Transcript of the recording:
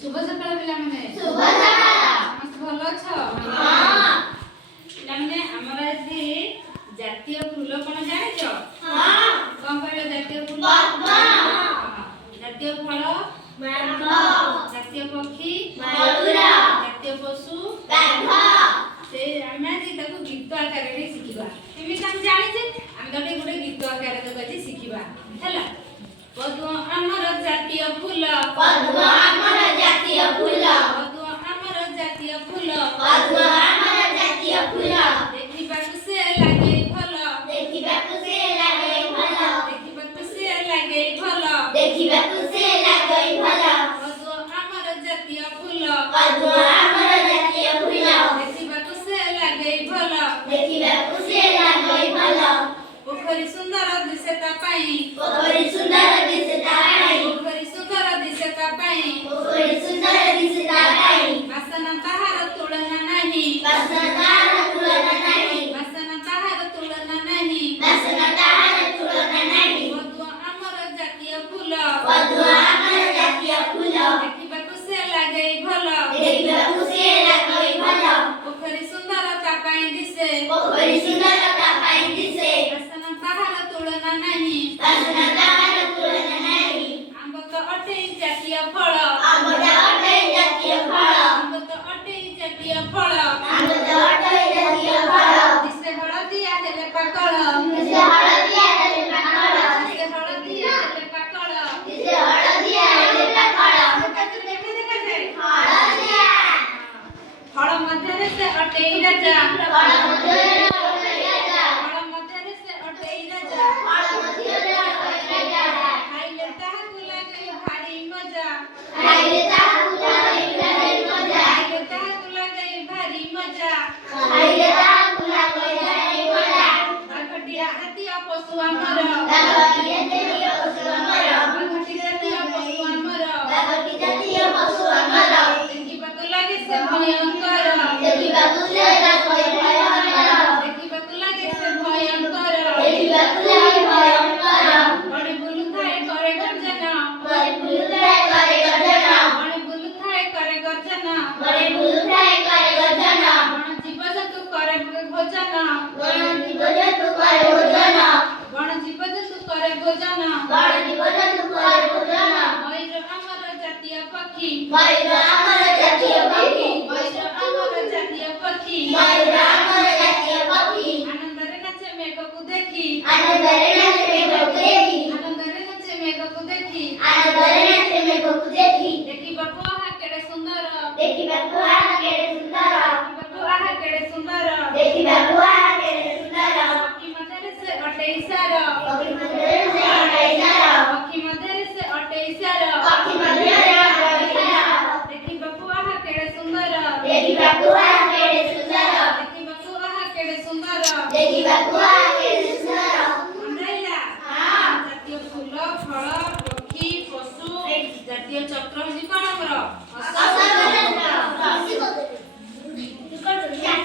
शुभ सकाळ पिलाମାନେ शुभ सकाळ ସମସ୍ତେ ଭଲ ଅଛ? ହଁ ପିଲାମାନେ ଆମର ଆଜି ଜାତୀୟ ଫୁଲ କଣ ଜାଣିଛ? ହଁ କଣ କହିଲ ଜାତୀୟ ଫୁଲ? ପଦ୍ମ ଜାତୀୟ ଫଳ? ମ୍ୟାଙ୍ଗୋ ଜାତୀୟ ପକ୍ଷୀ? ମୟୂର ଜାତୀୟ ପଶୁ? ବାଘ ସେ ଆମେ ଆଜି ତାକୁ ଗୀତ ଆକାରରେ ଶିଖିବା। କେମିତି ଆମେ ଜାଣିଛେ? ଆମେ ତାକୁ ଗୋଟେ ଗୀତ ଆକାରରେ ତାକୁ ଆଜି ଶିଖିବା ହେଲା। ପଦ୍ମ ଆମର ଜାତୀୟ ଫୁଲ ପଦ୍ମ ଆମର ଜାତୀୟ ଫୁଲ ପଦ୍ମ ଆମର ଜାତୀୟ ଫୁଲ ପଦ୍ମ ଆମର ଜାତୀୟ ଫୁଲ ଦେଖିବାକୁ ସେ ଲାଗେ ଭଲ ଦେଖିବାକୁ ସେ ଲାଗେ ଭଲ ଦେଖିବାକୁ ସେ ଲାଗେ ଭଲ ଦେଖିବାକୁ ସେ ଲାଗେ ଭଲ ପଦ୍ମ ଆମର ଜାତୀୟ ଫୁଲ ପଦ୍ମ ଆମର ଜାତୀୟ ଫୁଲ ଦେଖିବାକୁ ସେ ଲାଗେ ଭଲ ଦେଖିବାକୁ ସେ ଲାଗେ ଭଲ ପୋଖରୀ ସୁନ୍ଦର ଦିଶେ ତା ପାଇଁ ପୋଖରୀ ସୁନ୍ଦର ଦିଶେ ତା ପାଇଁ ପୋଖରୀ ସୁନ୍ଦର ଦିଶେ ତା ପାଇଁ ପୋଖରୀ ସୁନ୍ଦର ଦିଶେ ତା ପାଇଁ ବାସନା ତାହାର ତୁଳନା ନାହିଁ ବାସନା ତାହାର ତୁଳନା ନାହିଁ ବାସନା ତାହାର ତୁଳନା ନାହିଁ ବାସନା ତାହାର ତୁଳନା ନାହିଁ ପଦ୍ମ ଆମର ଜାତୀୟ ଫୁଲ ପଦ୍ମ ଆମର ଜାତୀୟ ଫୁଲ ଦେଖିବାକୁ ସେ ଲାଗେ ଭଲ ଦେଖିବାକୁ ସେ ଲାଗେ ଭଲ ପୋଖରୀ ସୁନ୍ଦର ତା ପାଇଁ ଦିଶେ ପୋଖରୀ ସୁନ୍ଦର ତା ପାଇଁ ଦିଶେ ବାସନା ତାହାର ତୁଳନା ନାହିଁ ବାସନା ତାହାର ତୁଳନା ନାହିଁ ଆମ୍ବ ତ ଅଟେ ଜାତୀୟ ଫଳ ଆମ୍ବଟା ଅଟେ ଜାତୀୟ ଫଳ ଆମ୍ବ ତ ଅଟେ ଜାତୀୟ ଫଳ ଆମ୍ବଟା ଅଟେ ଜାତୀୟ ଫଳ ଦିଶେ ହଳଦିଆ ହେଲେ ପାକଳ ଦିଶେ ହଳଦିଆ ହେଲେ ପାକଳ ଦିଶେ ହଳଦିଆ ହେଲେ ପାକଳ ଦିଶେ ହଳଦିଆ ହେଲେ ପାକଳ କେମିତି ଦେଖାଯାଏ? ହଳଦିଆ ଫଳ ମଧ୍ୟରେ ସେ ଅଟେ ରାଜା ଫଳ ମଧ୍ୟରେ ଅଟେ ରାଜା ଫଳ ମଧ୍ୟରେ ସେ ଅଟେ ରାଜା ଫଳ ମଧ୍ୟରେ ଅଟେ ରାଜା ଖାଇଲେ ତାହାକୁ ଲାଗେ ଭାରି ମଜା ଖାଇଲେ ତାହାକୁ ଲାଗେ ଭାରି ମଜା ଖାଇଲେ ତାହାକୁ ଲାଗେ ଭାରି ମଜା ଖାଇଲେ ତାହାକୁ ଲାଗେ ଭାରି ମଜା ବାଘଟିଆ ଜାତୀୟ ପଶୁ ଆମର ବାଘଟି ଜାତୀୟ ପଶୁ ଆମର ବାଘଟି ଜାତୀୟ ପଶୁ ଆମର ବାଘଟି ଜାତୀୟ ପଶୁ ଆମର ଦେଖିବାକୁ ଲାଗେ ସେ ଭୟଙ୍କର ଦେଖିବାକୁ ସେ ଲାଗେ ଭୟଙ୍କର ଦେଖିବାକୁ ଲାଗେ ସେ ଭୟଙ୍କର ଦେଖିବାକୁ ଲାଗେ ଭୟଙ୍କର ବଣେ ବୁଲୁଥାଏ କରେ ଗର୍ଜନ ବଣେ ବୁଲୁଥାଏ କରେ ଗର୍ଜନ ବଣେ ବୁଲୁଥାଏ କରେ ଗର୍ଜନ ବଣେ ବୁଲୁଥାଏ କରେ ଗର୍ଜନ ବଣ ଜୀବଜନ୍ତୁ କରେ ଭୋଜନ ବଣ ଜୀବଜନ୍ତୁ କରେ ଭୋଜନ ବଣ ଜୀବଜନ୍ତୁ କରେ ଭୋଜନ ବଣ ଜୀବଜନ୍ତୁ କରେ ଭୋଜନ ମୟୂର ଆମର ଜାତୀୟ ପକ୍ଷୀ ମୟୂର ଆମର ଜାତୀୟ ପକ୍ଷୀ ମୟୂର ଆମର ଜାତୀୟ ପକ୍ଷୀ ମୟୂର ଆମର ଜାତୀୟ ପକ୍ଷୀ ଆନନ୍ଦରେ ନାଚେ ମେଘକୁ ଦେଖି ଆନନ୍ଦରେ ନାଚେ ମେଘକୁ ଦେଖି ଆନନ୍ଦରେ ନାଚେ ମେଘକୁ ଦେଖି ଆନନ୍ଦରେ ନାଚେ ମେଘକୁ ଦେଖି ଦେଖିବାକୁ ଆହା କେଡ଼େ ସୁନ୍ଦର ଦେଖିବାକୁ ଆହା କେଡ଼େ ସୁନ୍ଦର ଦେଖିବାକୁ ଆହା କେଡ଼େ ସୁନ୍ଦର ଦେଖିବାକୁ ଆହା କେଡ଼େ ସୁନ୍ଦର ପକ୍ଷୀ ମଧ୍ୟରେ ସେ ଅଟେ ଇଶାର ପକ୍ଷୀ ମଧ୍ୟରେ ସେ ଅଟେ ଇଶାର ପକ୍ଷୀ ମଧ୍ୟରେ ସେ ଅଟେ ଇଶାର ପକ୍ଷୀ ମଧ୍ୟରେ ଅଟେ ଇଶାର ଦେଖିବାକୁ ଆହା କେଡ଼େ ସୁନ୍ଦର ଦେଖିବାକୁ ଆହା କେଡ଼େ ସୁନ୍ଦର ଦେଖିବାକୁ ଆହା କେଡ଼େ ସୁନ୍ଦର ଦେଖିବାକୁ ଆହା